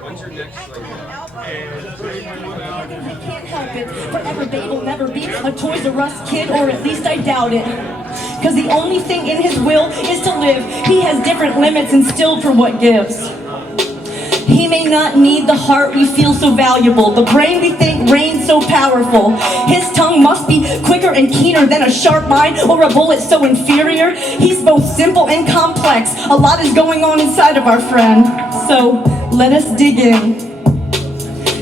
When's your next They can't help it. Forever they will never be a Toys R Us kid, or at least I doubt it. Cause the only thing in his will is to live. He has different limits instilled for what gives. He may not need the heart we feel so valuable, the brain we think reigns so powerful. His tongue must be quicker and keener than a sharp mind or a bullet so inferior. He's both simple and complex. A lot is going on inside of our friend. So let us dig in.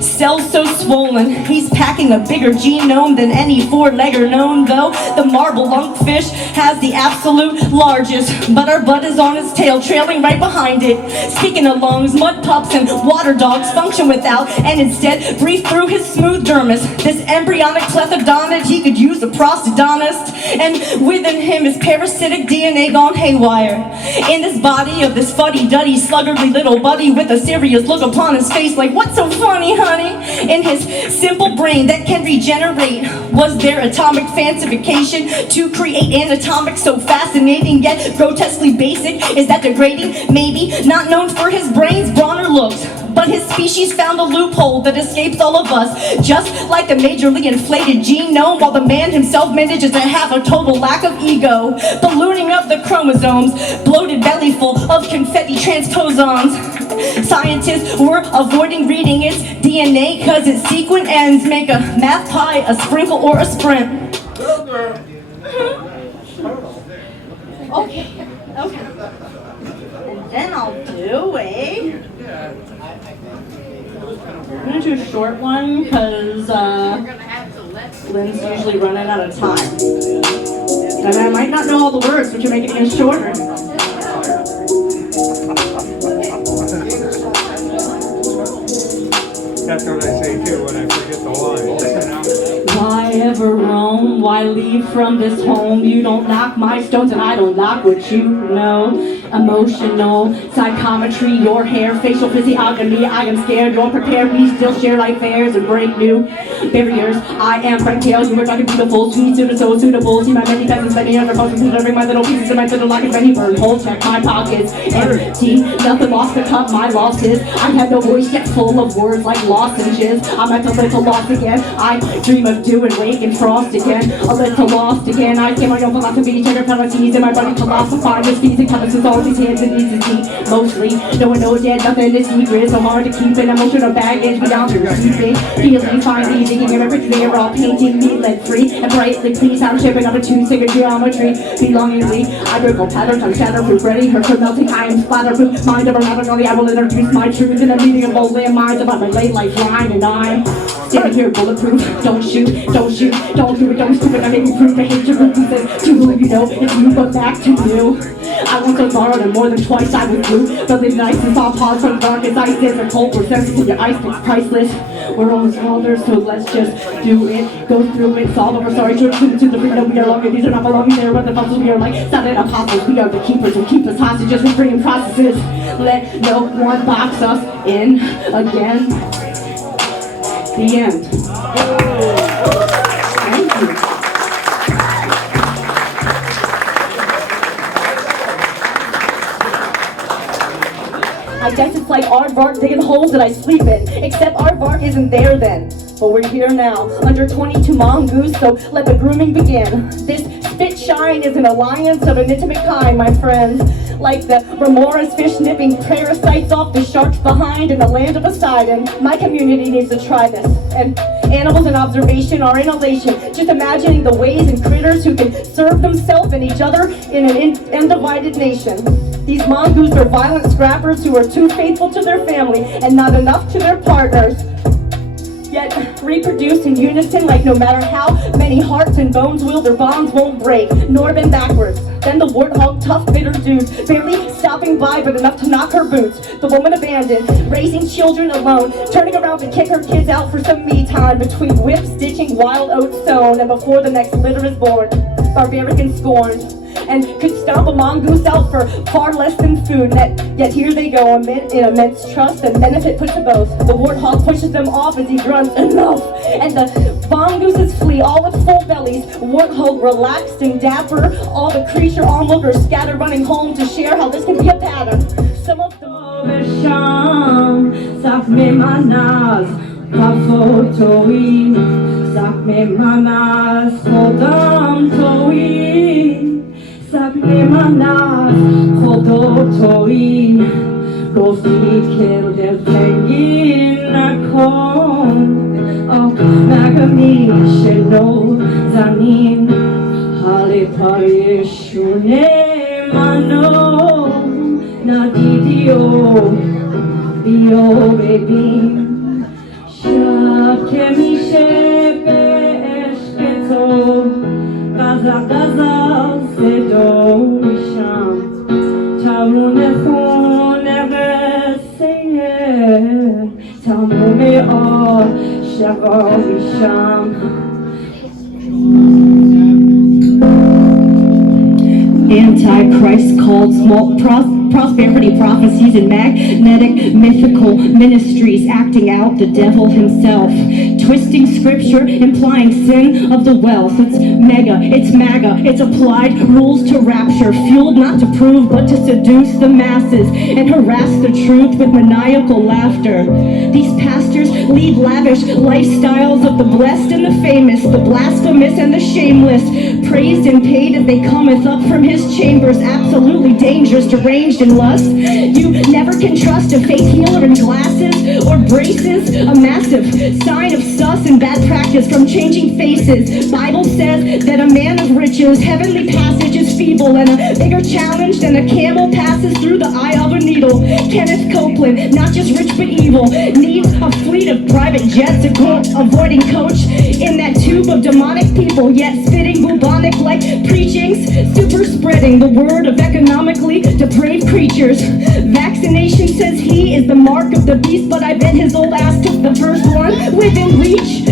Cells so swollen, he's packing a bigger genome than any four-legger known, though the marble lungfish has the absolute largest. But our bud is on his tail, trailing right behind it. Speaking of lungs, mud pups and water dogs function without, and instead breathe through his smooth dermis. This embryonic plethodonid, he could use a prostodontist, and within him is parasitic DNA gone haywire. In this body of this fuddy-duddy, sluggardly little buddy with a serious look upon his face like, what's so funny, honey? In his simple brain that can regenerate, was there atomic fancification to create anatomics so fascinating yet grotesquely basic? Is that degrading? Maybe. Not known for his brain's brawner looks, but his species found a loophole that escapes all of us. Just like the majorly inflated genome, while the man himself manages to have a total lack of ego. Ballooning of the chromosomes, bloated belly full of confetti transposons. Scientists were avoiding reading its DNA cause its sequence ends make a math pie, a sprinkle, or a sprint. Okay. And then I'll do I'm gonna do a short one because Lynn's usually running out of time. And I might not know all the words, which will make it even shorter. That's what I say too when I forget the line. Why ever roam? Why leave from this home? You don't knock my stones and I don't knock what you know. Emotional psychometry, your hair, facial physiognomy. I am scared, you're prepared. We still share life fairs and break new barriers. I am Frank Tales, you were talking beautiful, sweet, so suitable. See my many peasants, many other folks, and bring my little pieces in my little locket, many burn holes. Check my pockets, empty. Nothing lost to cut my losses. I have no voice yet full of words like lozenges. I'm at a little lost again. I dream of doing wake and frost again. A little lost again. I see my own philosophy, checker penalties in my body philosophy. With fees and colors with all these hands and knees and feet. Mostly, no one knows yet, nothing is secret. So hard to keep it. Emotional baggage without receiving. Feeling finally digging in everything. They're all painting me lead free and brightly please. I'm shipping up a two-singer geometry. Belongingly, I wriggle patterns. I'm shatterproof, ready. Her melting. I am splatterproof. Mind of a rabbit. I will introduce my truth in a meeting of old landmines about my late life line, and I'm standing here bulletproof. Don't shoot, don't shoot, don't do it, don't stupid. I make me proof. I hate your group. He says, to who you know, it's you, but back to you. I once was borrowed and more than twice I was blue. But the nice and soft pause from the darkest ices are cold. We're sensitive, your ice is priceless. We're almost older, so let's just do it. Go through it, solve it. We're sorry to the freedom we are longing. These are not belonging there, but the fossils we are like silent apostles. We are the keepers who keep us hostages with freeing processes. Let no one box us in again. The end. Thank you. I guess it's like aardvark digging holes that I sleep in, except aardvark isn't there then. But we're here now, under 22 mongoose, so let the grooming begin. This spit shine is an alliance of an intimate kind, my friends. Like the remorse fish nipping parasites off the sharks behind in the land of Poseidon. My community needs to try this. And animals in observation are in elation. Just imagining the ways and critters who can serve themselves and each other in an undivided nation. These mongoose are violent scrappers who are too faithful to their family and not enough to their partners. Yet reproduce in unison like no matter how many hearts and bones will, their bonds won't break, nor bend backwards. Then the warthog, tough, bitter dudes, barely stopping by but enough to knock her boots. The woman abandoned, raising children alone, turning around to kick her kids out for some me time between whip stitching, wild oats sown, and before the next litter is born, barbaric and scorned. And could stomp a mongoose out for far less than food. Yet here they go in immense trust and benefit put to both. The warthog pushes them off as he grunts, enough! And the Mongooses flee, all with full bellies. Warthog relaxed and dapper. All the creature onlookers scattered, running home to share how this can be a pattern. Some of them Sak me manas, pafotoi. Sak me manas, hodam toi. Sak me manas, hodotoi. Rofi killed a penguin a con. Oh, Magami Sheno Zanin Hale Parishune Mano Nadidio Dio baby Shakemi Shebe Eshketo Gaza Gaza Sedo Sham Tamunefon Ever Seye Tamume O Antichrist called small prosperity prophecies and magnetic mythical ministries, acting out the devil himself, twisting scripture, implying sin of the wealth. It's mega, it's MAGA, it's applied rules to rapture, fueled not to prove but to seduce the masses and harass the truth with maniacal laughter. These pastors lead lavish lifestyles of the blessed and the famous, the blasphemous and the shameless, praised and paid as they cometh up from his chambers, absolutely dangerous, deranged and lust. You never can trust a fake healer in glasses or braces, a massive sign of sus and bad practice from changing faces. Bible says that a man of riches, heavenly passage is feeble, and a bigger challenge than a camel passes through the eye of a needle. Kenneth Copeland, not just rich but evil, needs a fleet of private jets, avoiding coach in that tube of demonic people, yet spitting bubonic like preachings, super spreading the word of economically depraved creatures. Vaccination says he is the mark of the beast, but I bet his old ass took the first one within reach,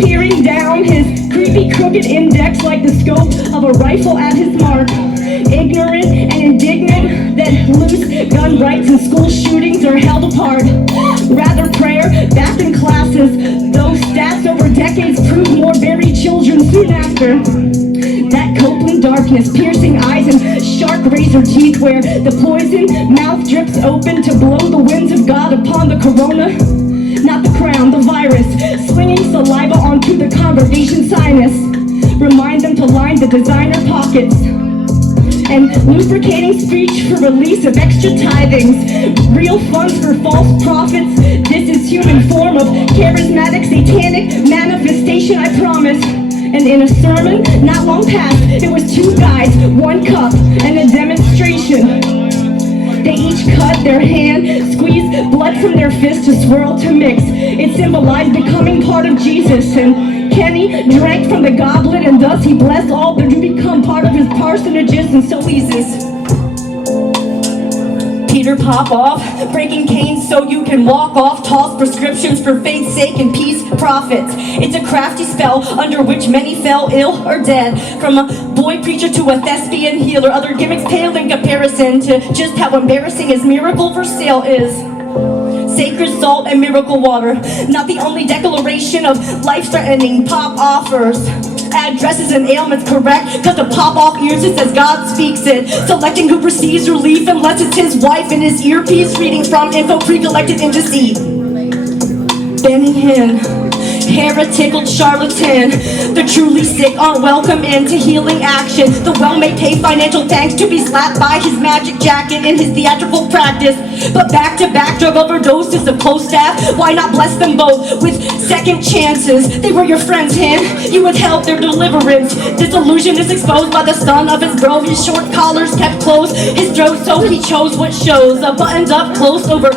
peering down his creepy crooked index like the scope of a rifle at his mark. Ignorant and indignant that loose gun rights and school shootings are held apart. Rather prayer, back in classes, those stats over decades prove more buried children soon after. That Copeland darkness, piercing eyes and sharp razor teeth, where the poison mouth drips open to blow the winds of God upon the corona. Not the crown, the virus, slinging saliva onto the congregation sinus. Remind them to line the designer pockets. And lubricating speech for release of extra tithings. Real funds for false prophets. This is human form of charismatic satanic manifestation, I promise. And in a sermon, not long past, it was 2 guys, 1 cup, and a demonstration. They each cut their hand, squeezed blood from their fist to swirl to mix. It symbolized becoming part of Jesus. And Kenny drank from the goblet, and thus he blessed all to become part of his parsonages, and so eases. Peter pop off, breaking canes so you can walk off, toss prescriptions for faith's sake and peace profits. It's a crafty spell under which many fell ill or dead, from a boy preacher to a thespian healer. Other gimmicks pale in comparison to just how embarrassing his miracle for sale is. Sacred salt and miracle water, not the only declaration of life-threatening pop offers. Addresses and ailments correct, cause to pop off ears it says God speaks it. Selecting who receives relief unless it's his wife in his earpiece, reading from info pre-collected in deceit. Banning him, heretical charlatan. The truly sick aren't welcome into healing action. The well may pay financial thanks to be slapped by his magic jacket in his theatrical practice. But back-to-back drug overdoses of close staff, why not bless them both with second chances? They were your friends, him, you withheld their deliverance. Disillusion is exposed by the son of his bro. His short collars kept close, his throat, so he chose what shows. Buttoned up close over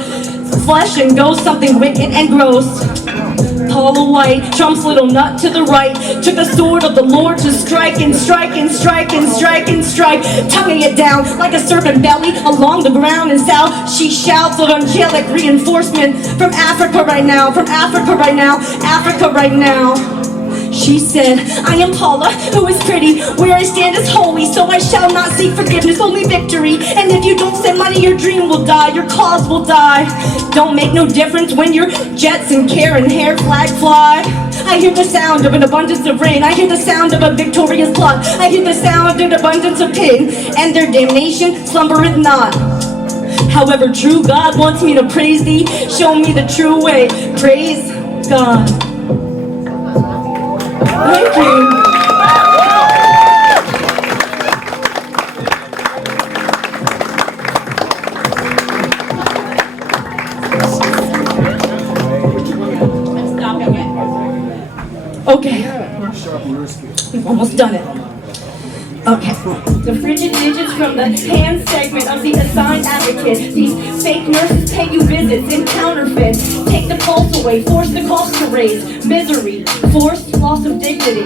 flesh and goes something wicked and gross. Paula White, Trump's little nut to the right, took the sword of the Lord to strike and strike and strike and strike and strike, tugging it down like a serpent belly along the ground. And south she shouts of angelic reinforcement from Africa right now, from Africa right now, Africa right now. She said, I am Paula, who is pretty. Where I stand is holy, so I shall not seek forgiveness, only victory. And if you don't send money, your dream will die, your cause will die. Don't make no difference when your jets and care and hair flag fly. I hear the sound of an abundance of rain. I hear the sound of a victorious plot. I hear the sound of an abundance of pain, and their damnation slumbereth not. However, true God wants me to praise thee. Show me the true way. Praise God. Thank you. Okay, we've almost done it. Okay, the frigid digits from the hand segment of the assigned advocate. These fake nurses pay you visits in counterfeit. Take the pulse away, force the cost to raise. Misery, forced loss of dignity.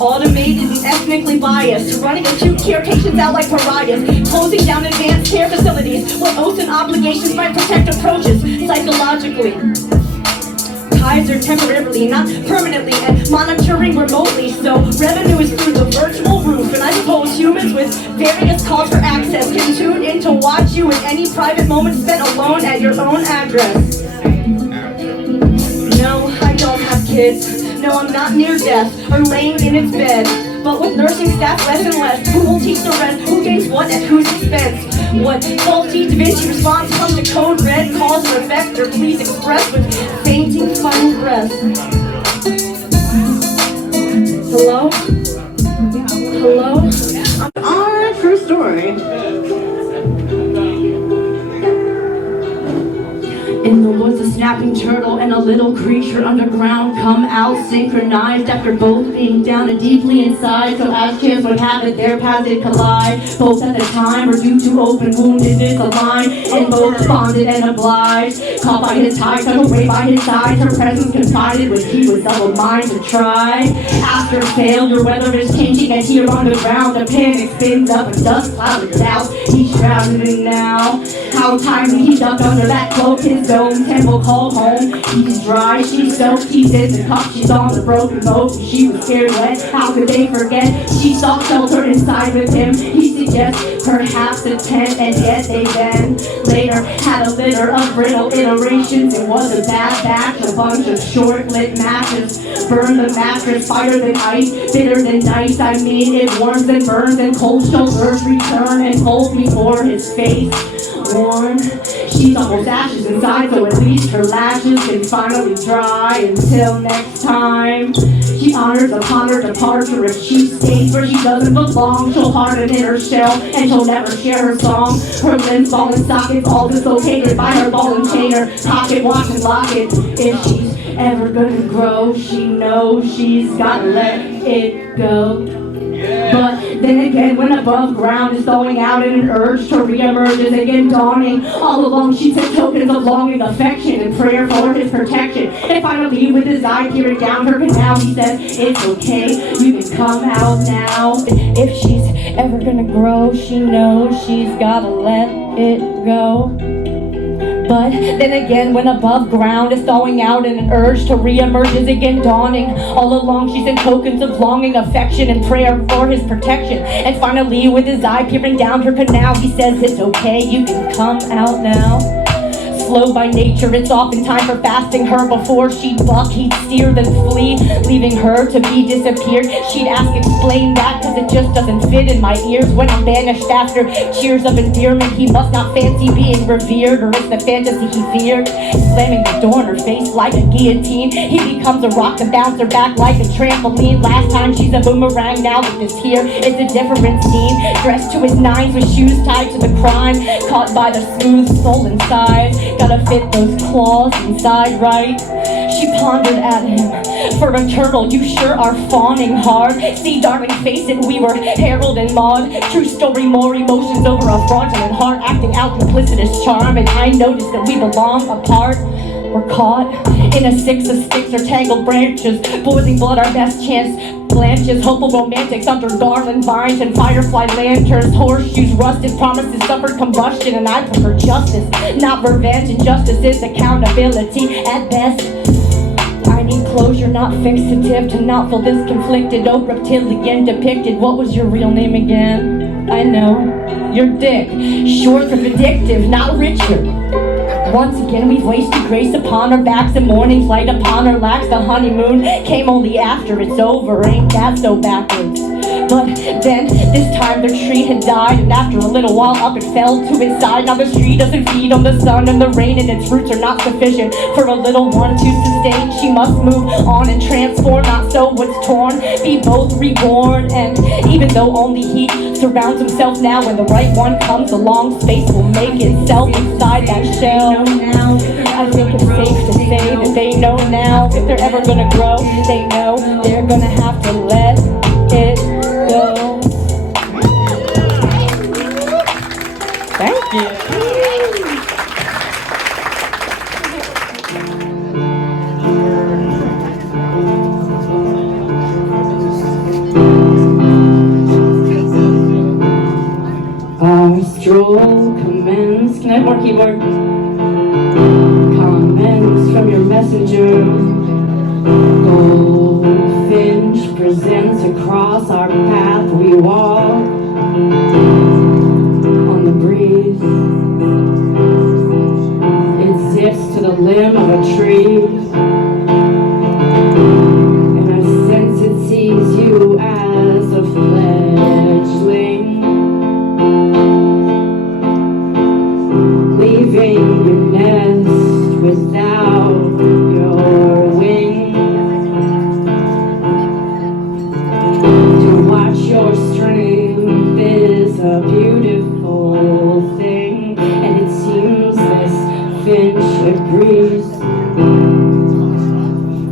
Automated and ethnically biased, running acute care patients out like pariahs, closing down advanced care facilities where oaths and obligations might protect approaches psychologically. Ties are temporarily, not permanently, and monitoring remotely, so revenue is through the virtual roof, and I suppose humans with various calls for access can tune in to watch you in any private moment spent alone at your own address. No, I don't have kids. No, I'm not near death or laying in its bed. But with nursing staff less and less, who will teach the rest? Who gains what at whose expense? What faulty Da Vinci response comes to code red, cause or effect, or please express with fainting final breath? Hello? Hello? Alright, true story. In the woods, a snapping turtle and a little creature underground come out synchronized after both being down and deeply inside. So as chance would have it, their paths did collide. Both at the time were due to open woundedness aligned, and both bonded and obliged. Caught by his tie, tucked away by his side, her presence confided when he was of a mind to try. After failure, weather is changing, and here on the ground, the panic spins up a dust cloud of doubt. He's shrouded in now. How tightly he ducked under that cloak, his dome temple called home. He's dry, she's soaked, he's in the cup, she's on the broken boat. She was scared wet, how could they forget? She sought shelter inside with him. He suggests perhaps a tent, and yet they then later had a litter of brittle iterations. It was a bad batch, a bunch of short-lit matches. Burn the mattress, fire than ice, bitter than dice. I mean, it warms and burns, and cold shoulders return and hold before his face. Warm. She's almost ashes inside, so at least her lashes can finally dry. Until next time, she honors upon her departure. If she stays where she doesn't belong, she'll harden in her shell and she'll never share her song. Her limbs fall in sockets, all dislocated by her ball and chain, her pocket watch and locket. If she's ever gonna grow, she knows she's gotta let it go. But then again, when above ground is thawing out and an urge to reemerge is again dawning, all along she took tokens of longing, affection, and prayer for his protection. And finally, with his eye peering down her canal, he said, it's okay, you can come out now. If she's ever gonna grow, she knows she's gotta let it go. But then again, when above ground is thawing out and an urge to reemerge is again dawning, all along she sent tokens of longing, affection, and prayer for his protection. And finally, with his eye peering down her canal, he says, it's okay, you can come out now. Slow by nature, it's often time for fasting her. Before she'd buck, he'd steer, then flee, leaving her to be disappeared. She'd ask, explain that, cause it just doesn't fit in my ears. When I'm banished after cheers of endearment, he must not fancy being revered, or it's the fantasy he feared. Slamming the door in her face like a guillotine, he becomes a rock to bounce her back like a trampoline. Last time she's a boomerang, now with this here, it's a different scene. Dressed to his nines with shoes tied to the crime, caught by the smooth soul inside. Gotta fit those claws inside, right? She pondered at him. For a turtle, you sure are fawning hard. See, darling, face it, we were Harold and Maude. True story, more emotions over a fraudulent heart, acting out duplicitous charm. And I noticed that we belong apart. We're caught in a six of sticks or tangled branches. Boiling blood, our best chance blanches. Hopeful romantics under garland vines and firefly lanterns. Horseshoes rusted, promises suffered combustion. And I prefer justice, not revenge. And justice is accountability at best. I Enclosure not fixative to not feel this conflicted. Oh, reptilian depicted. What was your real name again? I know. Your dick. Short for vindictive, not Richard. Once again we've wasted grace upon our backs, and morning's light upon our lacks. The honeymoon came only after it's over. Ain't that so backwards? But then, this time their tree had died, and after a little while up it fell to its side. Now the tree doesn't feed on the sun and the rain, and its roots are not sufficient for a little one to sustain. She must move on and transform, not so what's torn, be both reborn. And even though only he surrounds himself now, when the right one comes along, space will make itself inside that shell. I think it's safe to say that they know now, if they're ever gonna grow, they know they're gonna have to let it go. Thank you. Our stroll commenced. Can I have more keyboard? Comments from your messenger. Goldfinch presents across our path we walk on the breeze. It zips to the limb of a tree, and I sense it sees you as a fledgling, leaving your nest without your wings. To watch your strength is a beautiful thing, and it seems this finch agrees.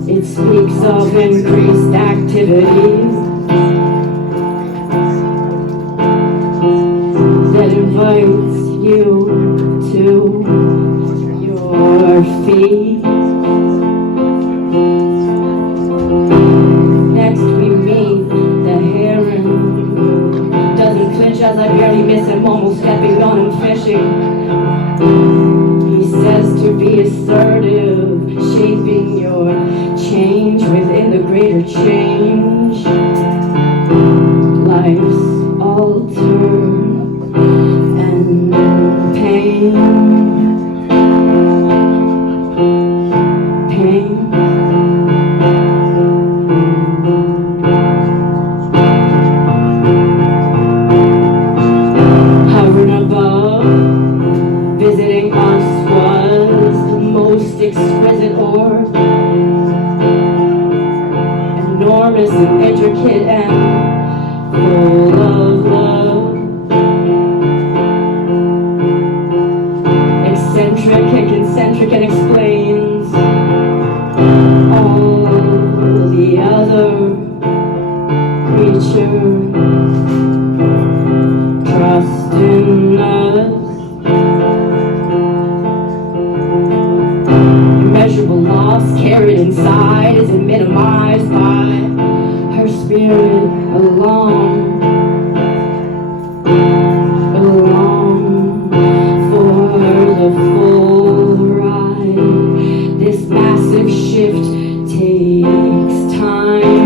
It speaks of increased activity that invites you to your feet. Next we meet the heron, who doesn't flinch as I barely miss him, almost stepping on him fishing. He says to be assertive, shaping your change within the greater change. Life's altar and pain. Hovering above, visiting us was the most exquisite orb, enormous and intricate and full of love. Eccentric and concentric, and explains all the other creatures. Trust in us. Immeasurable loss carried inside isn't minimized by her spirit alone. For the full ride, this massive shift takes time.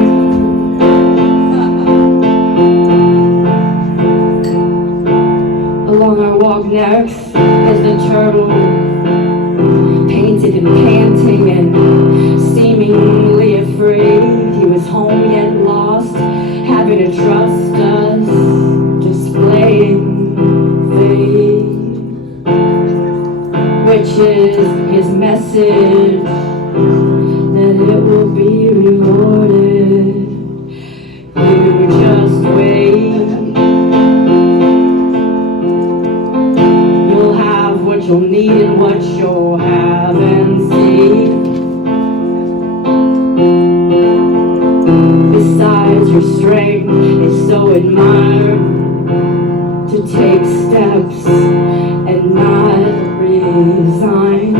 Along our walk next is the turtle, painted and panting and seemingly afraid. He was home yet lost, having to trust us, displaying faith, which is his message, that it will be rewarded. You just wait. You'll have what you'll need and what you'll have and see. Besides, your strength is so admired, to take steps and not resign.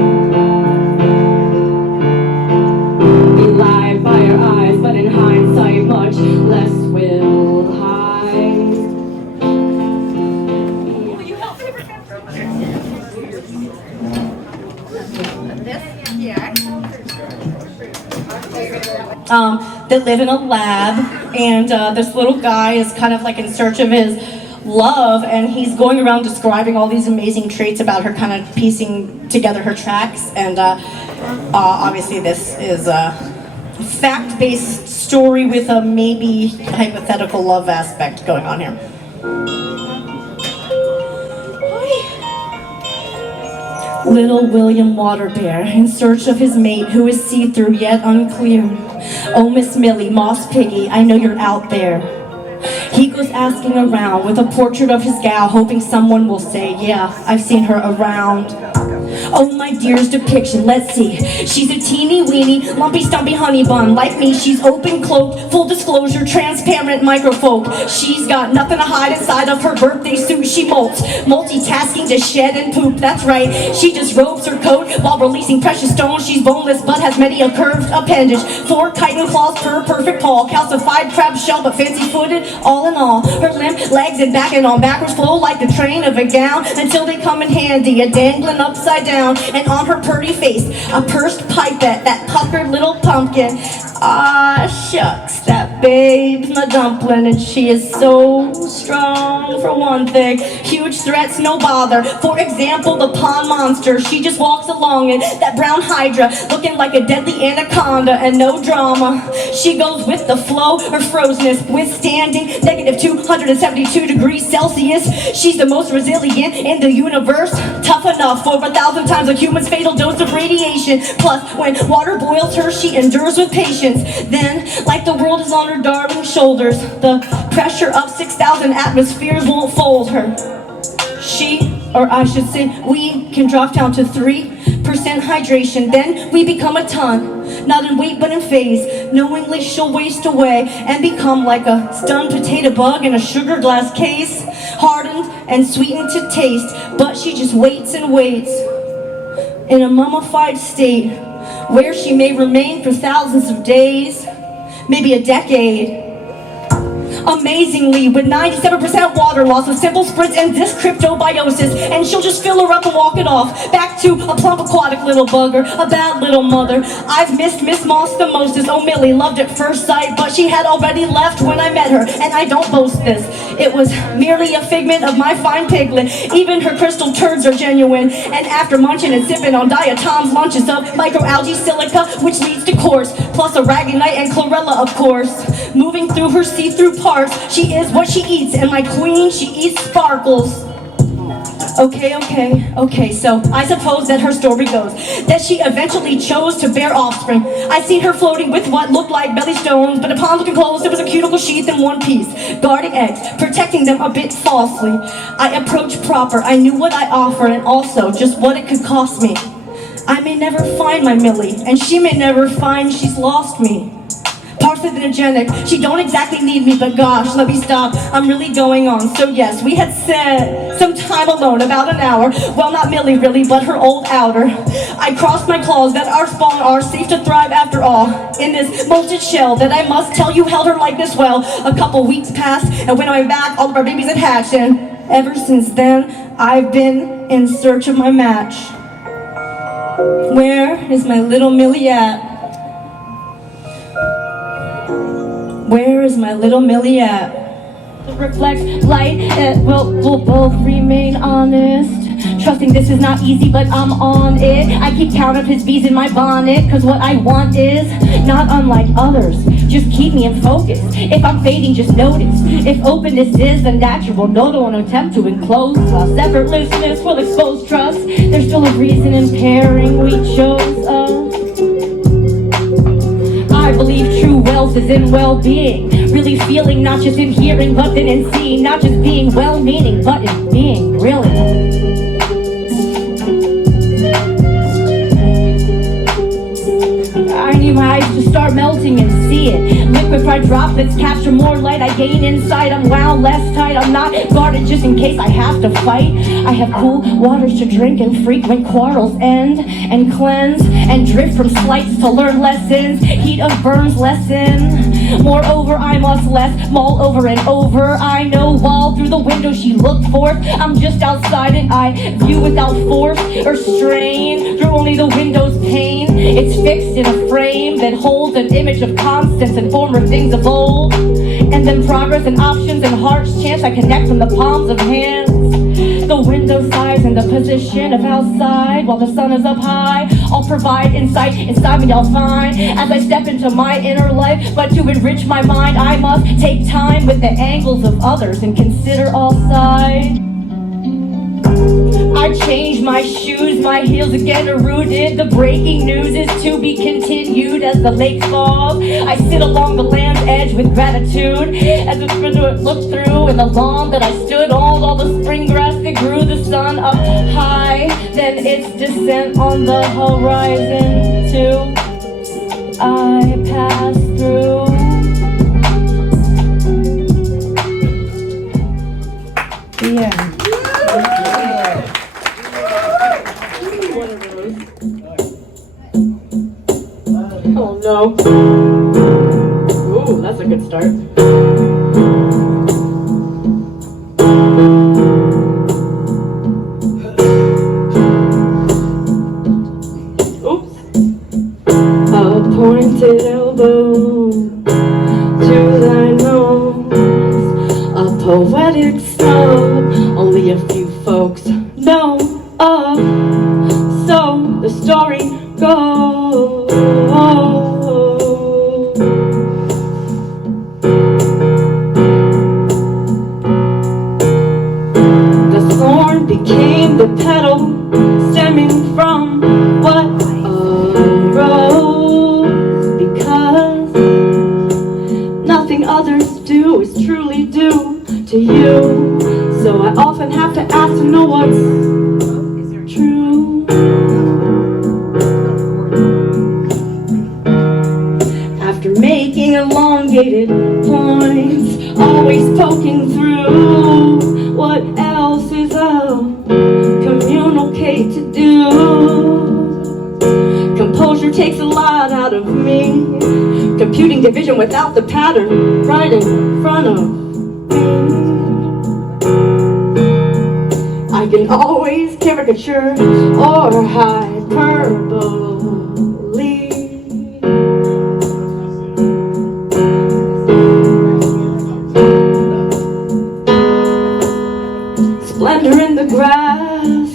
We lie by our eyes, but in hindsight much less will hide. Will you help me? This? Yeah. that live in a lab, and this little guy is kind of like in search of his love, and he's going around describing all these amazing traits about her, kind of piecing together her tracks, and obviously this is a fact-based story with a maybe hypothetical love aspect going on here. Little William Water Bear, in search of his mate who is see-through yet unclear. Oh, Miss Millie, Moss Piggy, I know you're out there. He goes asking around with a portrait of his gal, hoping someone will say, yeah, I've seen her around. Oh, my dear's depiction, let's see. She's a teeny weeny, lumpy stumpy honey bun. Like me, she's open cloaked, full disclosure, transparent microfolk. She's got nothing to hide inside of her birthday suit. She molts, multitasking to shed and poop, that's right. She just robes her coat while releasing precious stones. She's boneless but has many a curved appendage. 4 chitin claws per perfect paw. Calcified crab shell but fancy footed, all in all. Her limp legs and back and on backwards flow like the train of a gown until they come in handy, a dangling upside down. And on her purty face, a pursed pipette, that puckered little pumpkin. Ah, shucks, that babe's my dumpling, and she is so strong for one thing. Huge threats, no bother. For example, the pond monster, she just walks along it. That brown hydra, looking like a deadly anaconda, and no drama. She goes with the flow, her frozenness, withstanding negative 272 degrees Celsius. She's the most resilient in the universe. Tough enough for 1,000 times a human's fatal dose of radiation. Plus, when water boils her, she endures with patience. Then, like the world is on her darling shoulders, the pressure of 6,000 atmospheres won't fold her. She, or I should say, we can drop down to 3% hydration. Then we become a ton, not in weight but in phase. Knowingly she'll waste away and become like a stunned potato bug in a sugar glass case, hardened and sweetened to taste. But she just waits and waits in a mummified state, where she may remain for thousands of days, maybe a decade. Amazingly, with 97% water loss, with simple sprints and this cryptobiosis, and she'll just fill her up and walk it off. Back to a plump aquatic little bugger, a bad little mother. I've missed Miss Moss the mostest. Oh, Millie loved at first sight, but she had already left when I met her, and I don't boast this. It was merely a figment of my fine piglet. Even her crystal turds are genuine, and after munching and sipping on diatoms, lunches of microalgae silica, which leads to course, plus aragonite and chlorella, of course. Moving through her see-through parts, she is what she eats, and my queen, she eats sparkles. Okay, so I suppose that her story goes that she eventually chose to bear offspring. I seen her floating with what looked like belly stones, but upon looking close, there was a cuticle sheath in one piece, guarding eggs, protecting them a bit falsely. I approached proper, I knew what I offered, and also just what it could cost me. I may never find my Millie, and she may never find she's lost me. Parthenogenic, she don't exactly need me, but gosh, let me stop, I'm really going on. So yes, we had set some time alone, about an hour. Well, not Millie really, but her old outer. I crossed my claws that our spawn are safe to thrive after all, in this molted shell that I must tell you held her like this well. A couple weeks passed, and when I went back, all of our babies had hatched, and ever since then, I've been in search of my match. Where is my little Millie at? Where is my little Millie at? The reflect light, we'll both remain honest. Trusting this is not easy, but I'm on it. I keep count of his bees in my bonnet, cause what I want is not unlike others. Just keep me in focus. If I'm fading, just notice. If openness is the natural, don't attempt to enclose us. Effortlessness will expose trust. There's still a reason in pairing we chose us. I believe true wealth is in well-being. Really feeling, not just in hearing, but then in seeing. Not just being well-meaning, but in being brilliant. I need my eyes to start melting and see it. Liquefied droplets capture more light. I gain insight, I'm wound less tight. I'm not guarded just in case I have to fight. I have cool waters to drink and frequent quarrels end and cleanse and drift from slights to learn lessons. Heat of burns lessen. Moreover, I must less mull over and over. I know while through the window she looked forth, I'm just outside and I view without force or strain through only the window's pane. It's fixed in a frame that holds an image of constants and former things of old, and then progress and options and heart's chance I connect from the palms of hands. The window size and the position of outside while the sun is up high. I'll provide insight inside me I'll find as I step into my inner life. But to enrich my mind I must take time with the angles of others and consider all sides. I change my shoes, my heels again are rooted. The breaking news is to be continued as the lake falls. I sit along the land's edge with gratitude as the window looked through and the lawn that I stood on. All the spring grass that grew, the sun up high, then its descent on the horizon too. I pass through. The end. Oh no. Ooh, that's a good start. Oops. A pointed elbow to thy nose. A poetic snub only a few folks know of. So the story goes. The thorn became the petal stemming from what arose, because nothing others do is truly due to you. So I often have to ask to know what's true. After making elongated points, always poking through, what else is a communal Kate to do? Composure takes a lot out of me, computing division without the pattern right in front of me. I can always caricature or hyperbole. Splendor in the grass,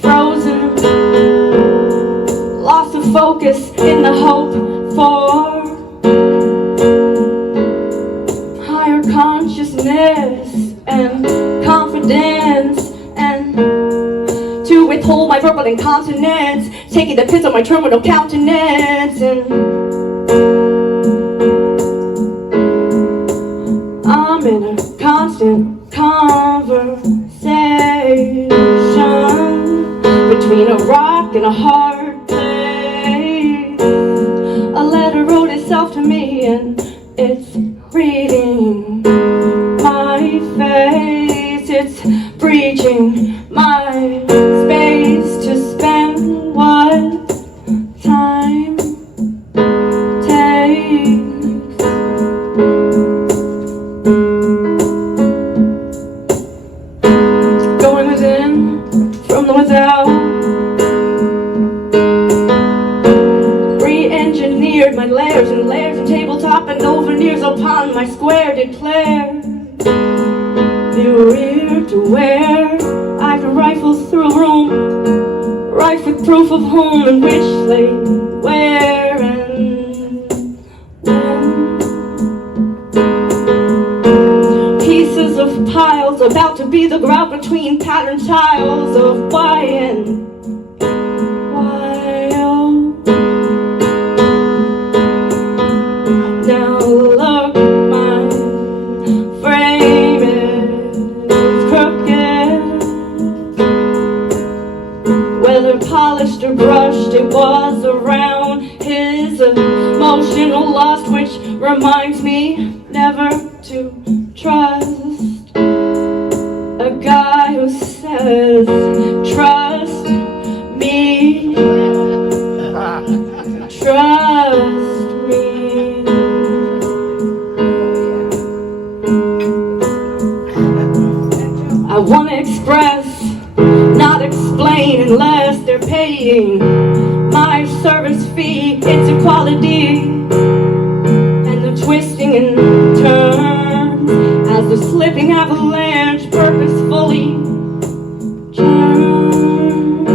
frozen, lost of focus in the hope for higher consciousness and confidence, and to withhold my verbal incontinence, taking the piss on my terminal countenance, and I'm in a constant conversation between a rock and a hard place. A letter wrote itself to me and it's reading my face. It's breaching my space to spend what time takes. Going within from the without, re-engineered my layers and layers of tabletop and no veneers upon my square declare. Ear to where I can rifle through a room, rife with proof of whom and which lay where and when. Pieces of piles about to be the grout between patterned tiles of why and why, oh. Now look, my frame is crooked. Whether polished or brushed, it was around his emotional lust, which reminds me never to trust a guy who says, trust me, trust me. wanna express, not explain unless they're paying my service fee. It's equality and the twisting and turns as the slipping avalanche purposefully churns.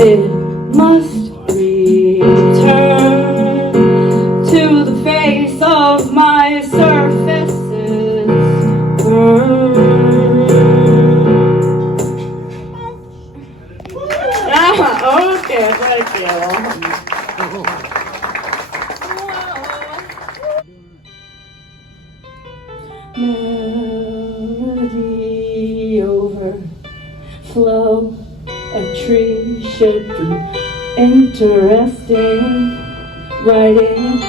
It must return to the face of my surfaces burn. Okay, thank you. Melody overflow, a tree should be interesting. Writing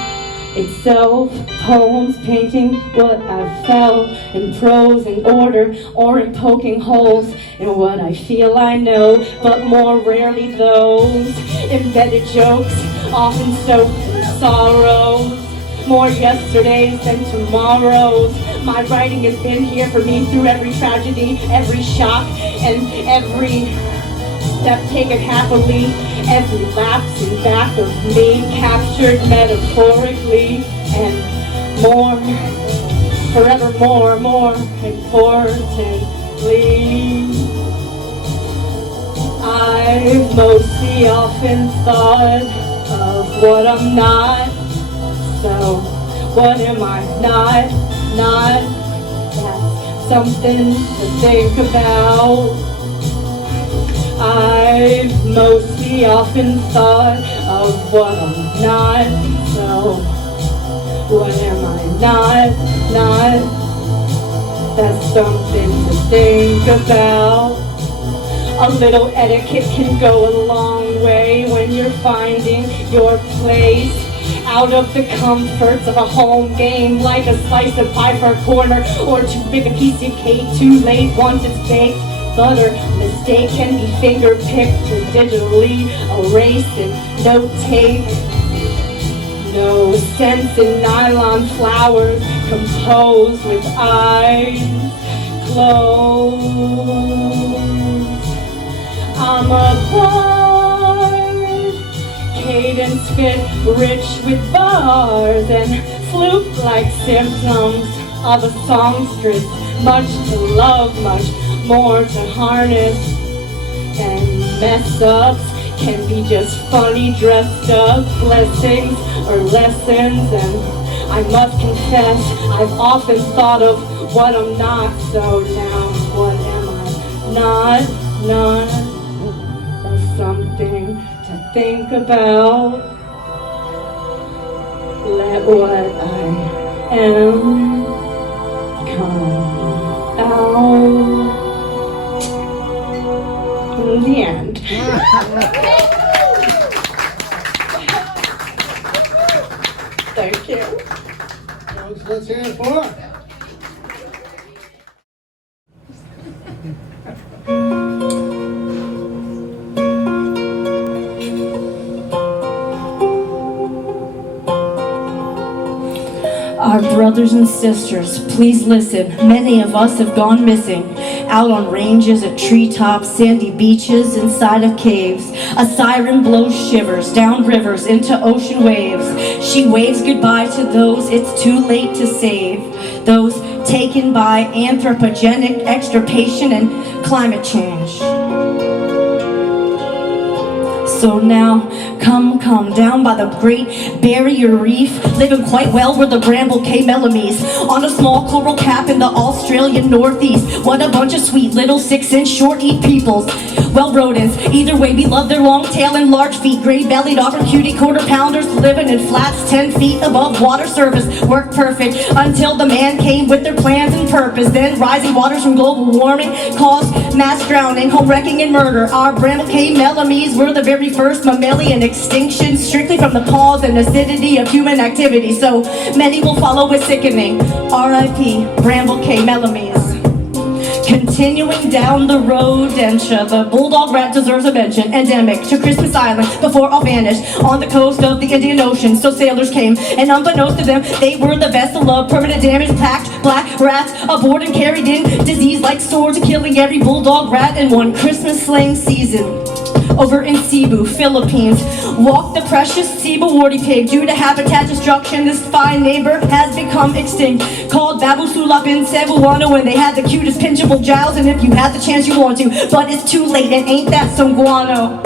itself, poems painting what I've felt in prose and order, or in poking holes in what I feel I know, but more rarely those embedded jokes, often soaked in sorrows, more yesterdays than tomorrows. My writing has been here for me through every tragedy, every shock, and every step taken happily, every lapse in back of me, captured metaphorically, and more, forevermore, more importantly. I've mostly often thought of what I'm not, so what am I not? That's something to think about. I've mostly often thought of what I'm not, so what am I not? That's something to think about. A little etiquette can go a long way when you're finding your place out of the comforts of a home game, like a slice of pie for a corner, or too big a piece of cake too late once it's baked. Butter mistake can be finger picked or digitally erased and no take. No sense in nylon flowers composed with eyes closed. I'm a bard, cadence fit rich with bars and flute-like symptoms of a songstress. Much to love, much more to harness, and mess-ups can be just funny dressed up blessings or lessons. And I must confess, I've often thought of what I'm not, so now what am I not? That's something to think about. Let what I am come out. In the end. Thank you. Folks, let's hear it for. Our brothers and sisters, please listen. Many of us have gone missing. Out on ranges, at treetops, sandy beaches, inside of caves. A siren blows shivers down rivers into ocean waves. She waves goodbye to those it's too late to save. Those taken by anthropogenic extirpation and climate change. So now, come down by the Great Barrier Reef, living quite well were the bramble camelomies, on a small coral cap in the Australian Northeast. What a bunch of sweet little 6-inch short-eat peoples. Well, rodents, either way, we love their long tail and large feet. Gray-bellied, auburn cutie, quarter-pounders, living in flats 10 feet above water surface. Worked perfect until the man came with their plans and purpose. Then rising waters from global warming caused mass drowning, home wrecking, and murder. Our bramble camelomies were the very first mammalian extinction, strictly from the cause and acidity of human activity. So many will follow with sickening. R.I.P. bramble camelomies. Continuing down the road, Dentia, the bulldog rat deserves a mention. Endemic to Christmas Island before all vanished on the coast of the Indian Ocean. So sailors came, and unbeknownst to them, they were the best of love. Permanent damage, packed black rats aboard and carried in disease like swords, killing every bulldog rat in one Christmas slaying season. Over in Cebu, Philippines, walked the precious Cebu warty pig. Due to habitat destruction, this fine neighbor has become extinct. Called Babu Sulap in Cebuano, when they had the cutest pinchable jowls, and if you had the chance you want to, but it's too late, and ain't that some guano?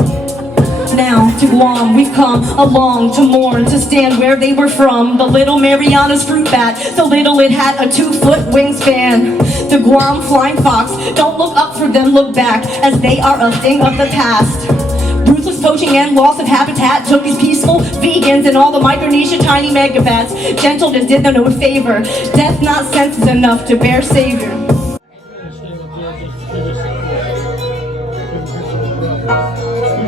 Now to Guam we've come along to mourn, to stand where they were from. The little Mariana's fruit bat, so little it had a 2-foot wingspan. The Guam flying fox, don't look up for them, look back, as they are a thing of the past. Ruthless poaching and loss of habitat took these peaceful vegans and all the Micronesia tiny megabats. Gentleness did them no favor, death not senses enough to bear savior.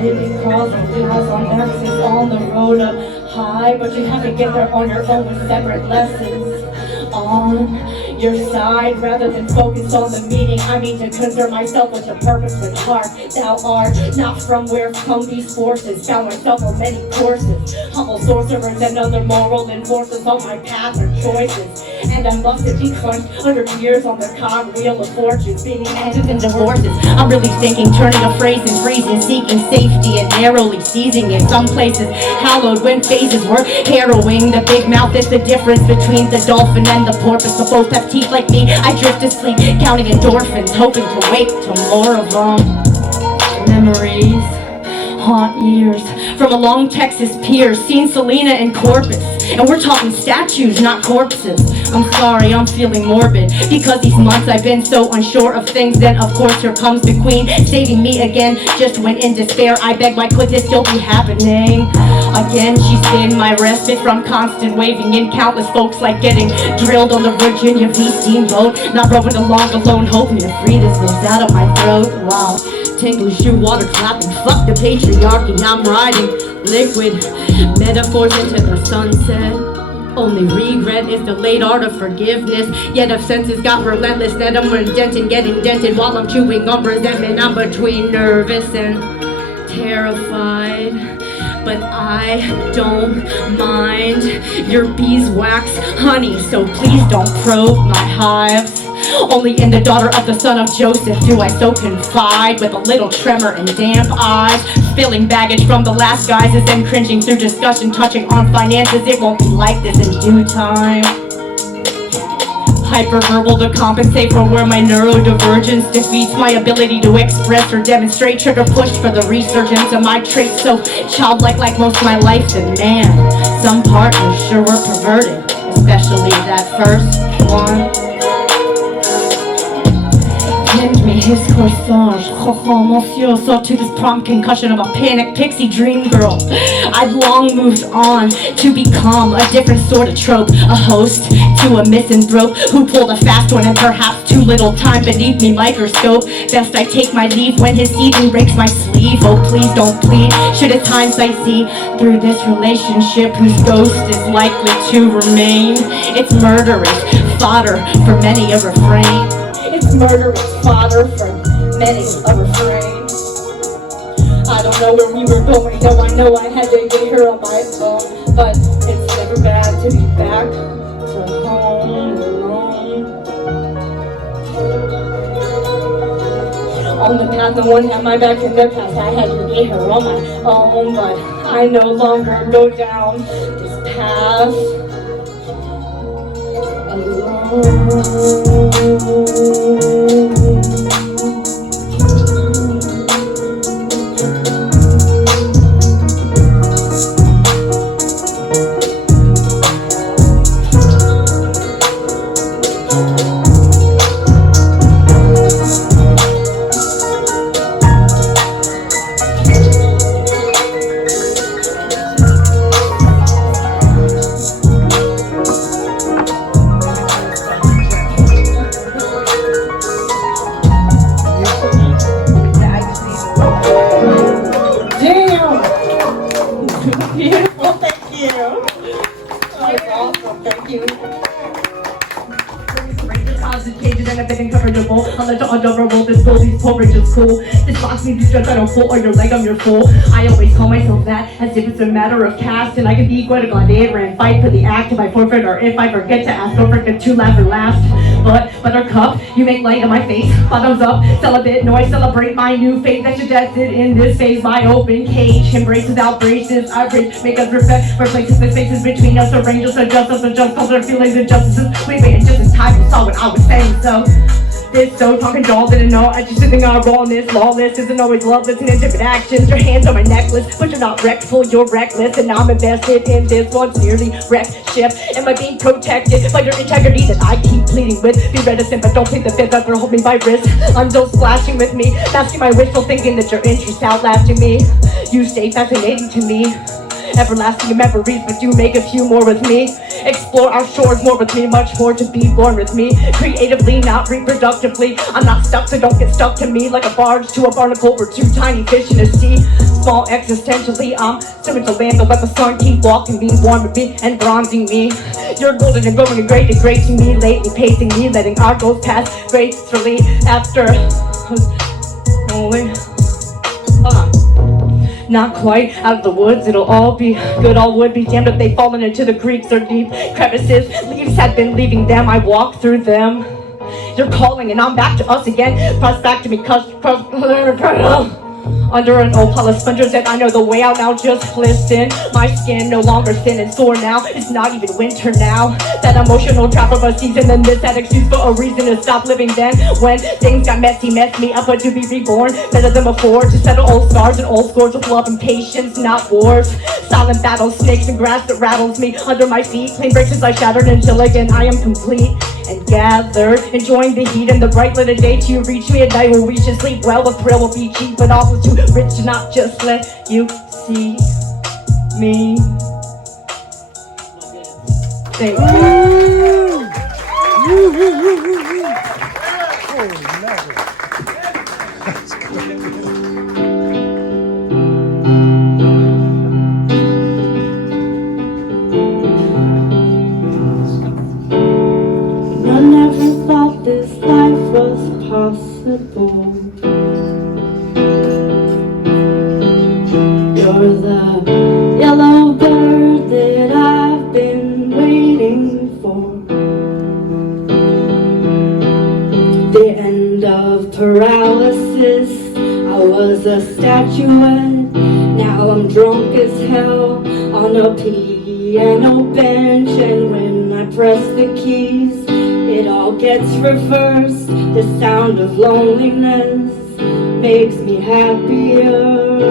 Because it has on axis on the road up high, but you have to get there on your own with separate lessons. On your side, rather than focus on the meaning, I mean to concern myself with the purpose with heart. Thou art not from where come these forces. Found myself on many courses, humble sorcerers and other moral enforcers on my path or choices. And I must have been crunched under years on the cogwheel of fortune, being added in divorces. I'm really thinking, turning a phrase and phrasing, seeking safety and narrowly seizing it. Some places hallowed when phases were harrowing. The big mouth is the difference between the dolphin and the porpoise. So both have teeth like me. I drift asleep, counting endorphins, hoping to wake to more of them. Memories haunt years from a long Texas pier, seen Selena in Corpus, and we're talking statues, not corpses. I'm sorry, I'm feeling morbid, because these months I've been so unsure of things. Then of course here comes the queen, saving me again. Just when in despair I beg, why could this still be happening? Again, she's been my respite from constant waving in countless folks, like getting drilled on the Virginia V steamboat. Not rowing along alone, hoping to free this voice out of my throat. Wow, tingly shoe water clapping, fuck the patriarchy. I'm riding liquid metaphors into the sunset. Only regret is the late art of forgiveness. Yet if senses got relentless, then I'm indented, getting dented while I'm chewing on resentment. I'm between nervous and terrified, but I don't mind your beeswax honey, so please don't probe my hives. Only in the daughter of the son of Joseph do I so confide, with a little tremor and damp eyes, spilling baggage from the last guises, then cringing through discussion touching on finances. It won't be like this in due time. Hyperverbal to compensate for where my neurodivergence defeats my ability to express or demonstrate. Trigger pushed for the resurgence of my traits, so childlike like most of my life. Then man, some partners sure were perverted, especially that first one. Hand me his corsage, monsieur, saw to this prompt concussion of a panic pixie dream girl. I've long moved on to become a different sort of trope, a host to a misanthrope who pulled a fast one and perhaps too little time beneath me microscope. Best I take my leave when his eating breaks my sleeve. Oh please don't plead, should at times I see through this relationship whose ghost is likely to remain. It's murderous fodder for many a refrain. It's murderous fodder for many a refrain. I don't know where we were going, though I know I had to get her on my own. But it's never bad to be back to home alone. On the path, the one had my back in the past. I had to get her on my own, but I no longer go down this path alone. benefiting, comfortable. Unless you're undurable, this pull, these pull rich is cool. This box means you just I don't pull or your leg, I'm your fool. I always call myself that, as if it's a matter of caste. And I can be quite a gladiator and fight for the act if I forfeit or if I forget to ask. Don't forget to laugh or last. But, buttercup, you make light of my face. Bottoms up, celibate, no, I celebrate my new fate that's suggested in this phase. My open cage, embrace without braces. I bridge, make us respect, replaces the spaces between us, arrange us, adjust us, adjust culture, feelings, injustices. Wait, it's just in time, you saw what I was saying, so. This so talking doll didn't know. I just think our rawness, lawless isn't always loveless and in different actions. Your hands on my necklace, but you're not rectful, you're reckless. And I'm invested in this once nearly wrecked ship. Am I being protected by your integrity that I keep pleading with? Be reticent, but don't take the fifth ever hold me by wrist. I'm still splashing with me, masking my wishful thinking that your interest outlasting me. You stay fascinating to me. Everlasting memories, but do make a few more with me. Explore our shores more with me, much more to be born with me. Creatively, not reproductively. I'm not stuck, so don't get stuck to me. Like a barge to a barnacle, we're two tiny fish in a sea. Small existentially, I'm swimming to land, but let the sun keep walking, being warm with me and bronzing me. You're golden and growing and great, degrading me, lately pacing me, letting our goals pass gracefully after. Only. Hold on. Not quite out of the woods, it'll all be good, all would be damned if they've fallen into the creeks or deep crevices. Leaves had been leaving them, I walked through them. You're calling and I'm back to us again. Press back to me, under an opal sponges that I know the way out now, just listen. My skin no longer thin and sore now. It's not even winter now. That emotional trap of a season, and this had excuse for a reason to stop living then. When things got messy, messed me up, but to be reborn better than before. To settle old scars and old scores with love and patience, not wars. Silent battles, snakes and grass that rattles me under my feet. Clean breaks as I shattered until again I am complete and gathered, enjoying the heat and the bright light of day. To reach me at night will reach and sleep well. The thrill will be cheap, but also too rich to not just let you see me. Thank you. I never thought this life was possible. You're the yellow bird that I've been waiting for. The end of paralysis, I was a statuette. Now I'm drunk as hell on a piano bench. And when I press the keys, it all gets reversed. The sound of loneliness makes me happier.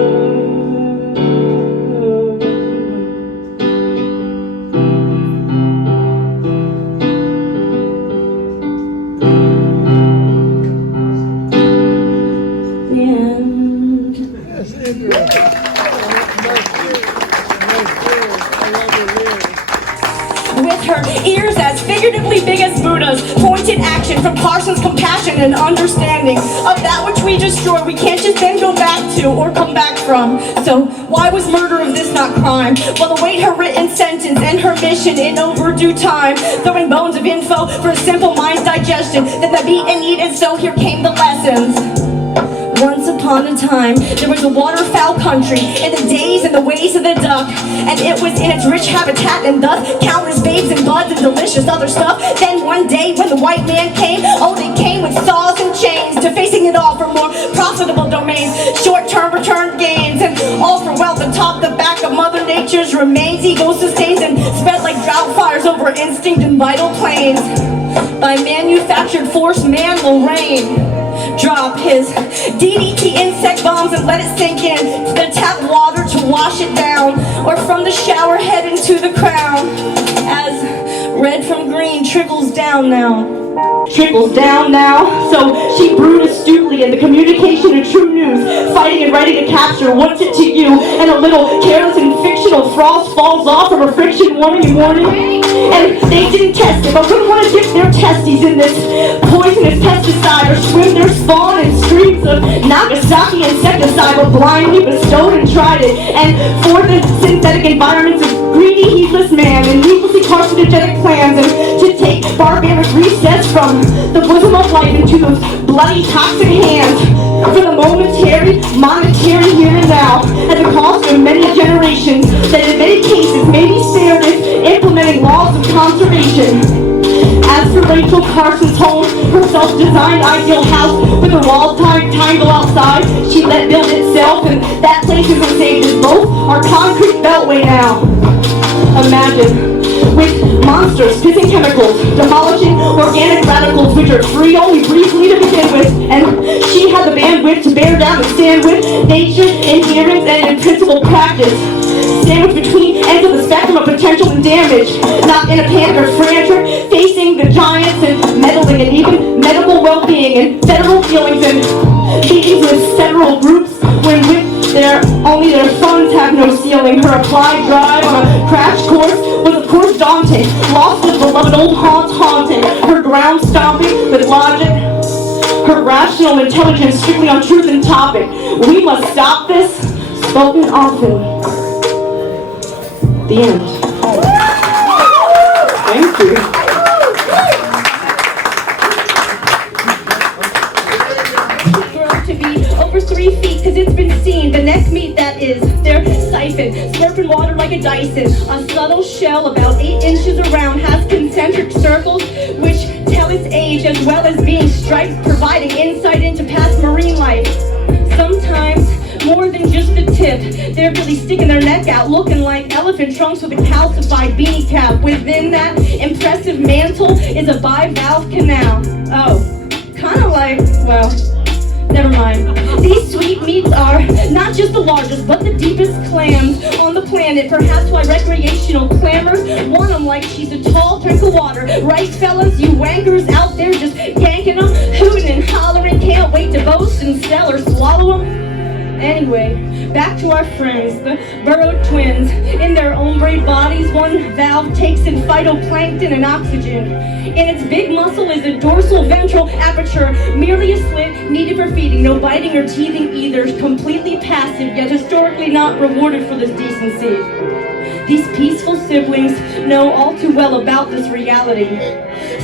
The end. With her ears as figuratively big as Buddha's, pointed action from Carson's compassion and understanding of that which we destroy, we can't just then go back to or come back from. So why was murder of this not crime? Well, await her written sentence and her mission in overdue time, throwing bones of info for a simple mind's digestion, then the beat and eat, and so here came the lessons. Once upon a time, there was a waterfowl country, in the days and the ways of the duck, and it was in its rich habitat, and thus countless babes and buds and delicious other stuff. Then one day when the white man came, oh, they came with saws and chains, defacing it all for more profitable domains, short-term return gains, and all for wealth atop the back of Mother Nature's remains. Ego sustains and spread like drought fires over instinct and vital plains. By manufactured force, man will reign. Drop his DDT insect bombs and let it sink in to the tap water to wash it down, or from the shower head into the crown, as red from green trickles down now. Trickles down now. So she brewed astutely in the communication of true news, fighting and writing to capture what's it to you, and a little careless and fictional frost falls off from a friction warning and warning. And they didn't test it, but wouldn't want to dip their testes in this poisonous pesticide or swim their spawn in streams of Nagasaki insecticide, but blindly bestowed and tried it. And for the synthetic environments of greedy, heedless man, and needlessly carcinogenic plans and to take barbaric recess from the bosom of life into those bloody toxic hands for the momentary, monetary here and now at the cost of many generations that in many cases may be spared if implementing laws of conservation. As for Rachel Carson's home, her self-designed ideal house with a wall triangle outside, she let build itself, and that place isn't saved as both our concrete beltway now. Imagine, with monsters spitting chemicals, demolishing organic radicals which are free only briefly to begin with, and she had the bandwidth to bear down and stand with nature, adherence, and in principle practice. Sandwiched between ends of the spectrum of potential and damage, not in a panic or frantic, facing the giants and meddling in even medical well-being and federal dealings and meetings with federal groups when with only their funds have no ceiling. Her applied drive on a crash course was of course daunting, lost with beloved old haunts haunting, her ground stomping with logic, her rational intelligence strictly on truth and topic. We must stop this, spoken often. The end. Thank you. Grown to be over 3 feet, cause it's been seen. The neck meat that is, they're siphoned, slurping water like a Dyson. A subtle shell about 8 inches around has concentric circles which tell its age as well as being striped, providing insight into past marine life. Sometimes more than just the tip, they're really sticking their neck out, looking like elephant trunks with a calcified beanie cap. Within that impressive mantle is a bivalve canal. Oh, kind of like, well, never mind. These sweet meats are not just the largest, but the deepest clams on the planet. Perhaps why recreational clammers want them like she's a tall drink of water. Right, fellas, you wankers out there just yanking them, hooting and hollering, can't wait to boast and sell or swallow them. Anyway, back to our friends, the burrowed twins. In their ombre bodies, one valve takes in phytoplankton and oxygen. In its big muscle is a dorsal ventral aperture, merely a slit needed for feeding. No biting or teething either, completely passive, yet historically not rewarded for this decency. These peaceful siblings know all too well about this reality.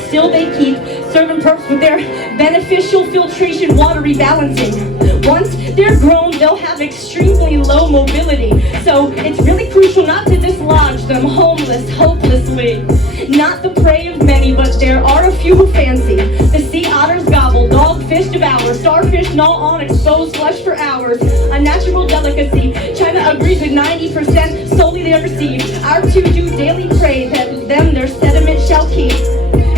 Still they keep serving perks with their beneficial filtration water rebalancing. Once they're grown, they'll have extremely low mobility. So it's really crucial not to dislodge them homeless, hopelessly. Not the prey of many, but there are a few who fancy. The sea otters gobble, dogfish devour, starfish gnaw on exposed flesh for hours. A natural delicacy. China agrees with 90% solely they receive. Our two do daily pray that them their sediment shall keep.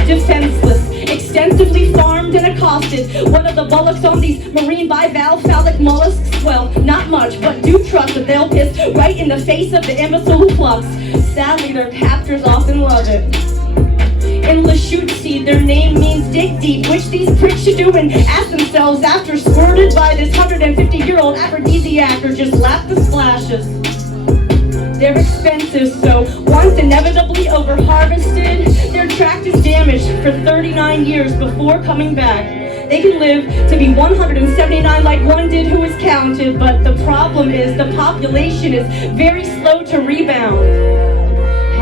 Defenseless, extensively farmed and accosted. One of the bullocks on these marine bivalve phallic mollusks, well, not much, but do trust that they'll piss right in the face of the imbecile who plucks. Sadly, their captors often love it. In Lachute seed, their name means dig deep, which these pricks should do and ask themselves after squirted by this 150-year-old aphrodisiac or just lap the splashes. They're expensive, so once inevitably over-harvested, their tract is damaged for 39 years before coming back. They can live to be 179 like one did who was counted, but the problem is the population is very slow to rebound.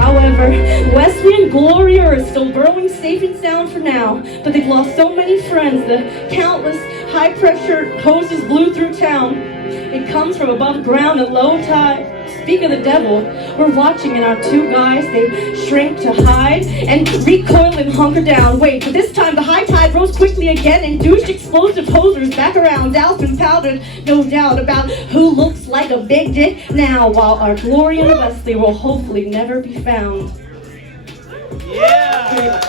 However, Wesley and Gloria are still burrowing safe and sound for now, but they've lost so many friends. The countless high-pressure hoses blew through town. It comes from above ground at low tide. Speak of the devil, we're watching and our two guys, they shrink to hide and recoil and hunker down. Wait, but this time the high tide rose quickly again and douched explosive posers back around, doused and powdered, no doubt, about who looks like a big dick now, while our Gloria and Wesley will hopefully never be found. Yeah!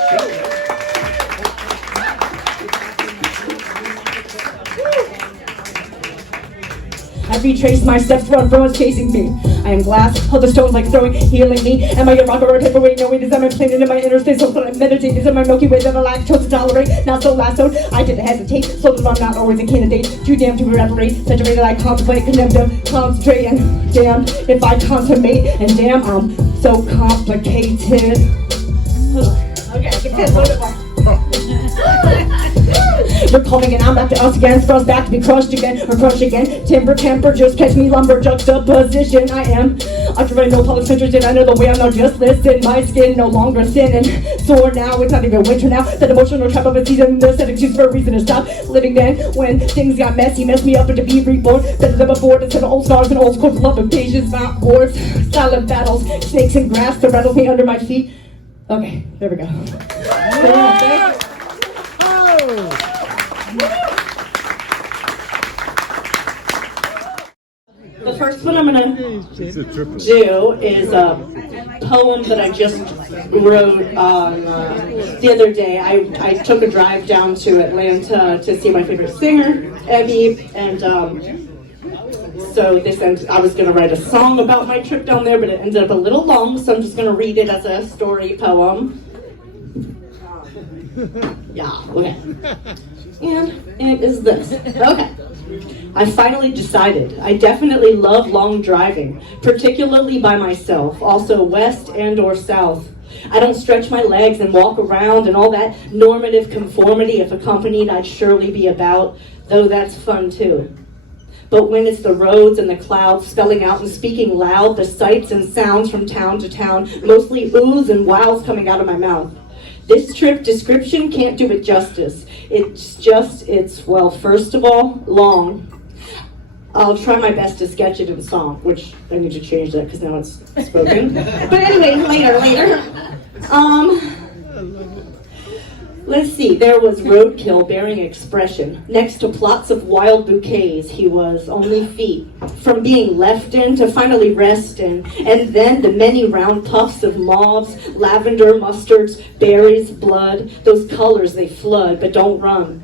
I retrace my steps, run from what's chasing me. I am glass, all the stones like throwing, healing me. Am I a rock or a paperweight? Knowing is that my planet in my inner space, so that I meditate. Is it my Milky Way that I lack to tolerate? Not so lassoed, I didn't hesitate, so that I'm not always a candidate. Too damn to evaporate, saturated I contemplate, condemned to concentrate, and damn if I consummate, and damn I'm so complicated. Okay, I can fit a little bit more. They're coming and I'm back to us again, thrust back to be crushed again, or crushed again. Timber temper, just catch me lumber, juxtaposition. I am occupied, no public interest, and I know the way I'm now. Just listen, my skin no longer thin and sore now. It's not even winter now. That emotional trap of a season, the set excuse for a reason to stop living. Then when things got messy, messed me up and to be reborn. Better than before, instead of old scars and old scores of love and patience, not wars, silent battles, snakes and grass that rattle me under my feet. Okay, there we go. The first one I'm gonna do is a poem that I just wrote the other day. I took a drive down to Atlanta to see my favorite singer, Ebby, and so I was gonna write a song about my trip down there, but it ended up a little long, so I'm just gonna read it as a story poem. Yeah, okay. And it is this. Okay. I finally decided. I definitely love long driving, particularly by myself, also west and or south. I don't stretch my legs and walk around and all that normative conformity if accompanied I'd surely be about, though that's fun too. But when it's the roads and the clouds spelling out and speaking loud, the sights and sounds from town to town, mostly oohs and wows coming out of my mouth. This trip description can't do it justice. It's well, first of all, long. I'll try my best to sketch it in song, which I need to change that because now it's spoken. But anyway, later. Let's see, there was roadkill bearing expression. Next to plots of wild bouquets, he was only feet from being left in to finally rest in. And then the many round puffs of mauves, lavender, mustards, berries, blood, those colors they flood but don't run.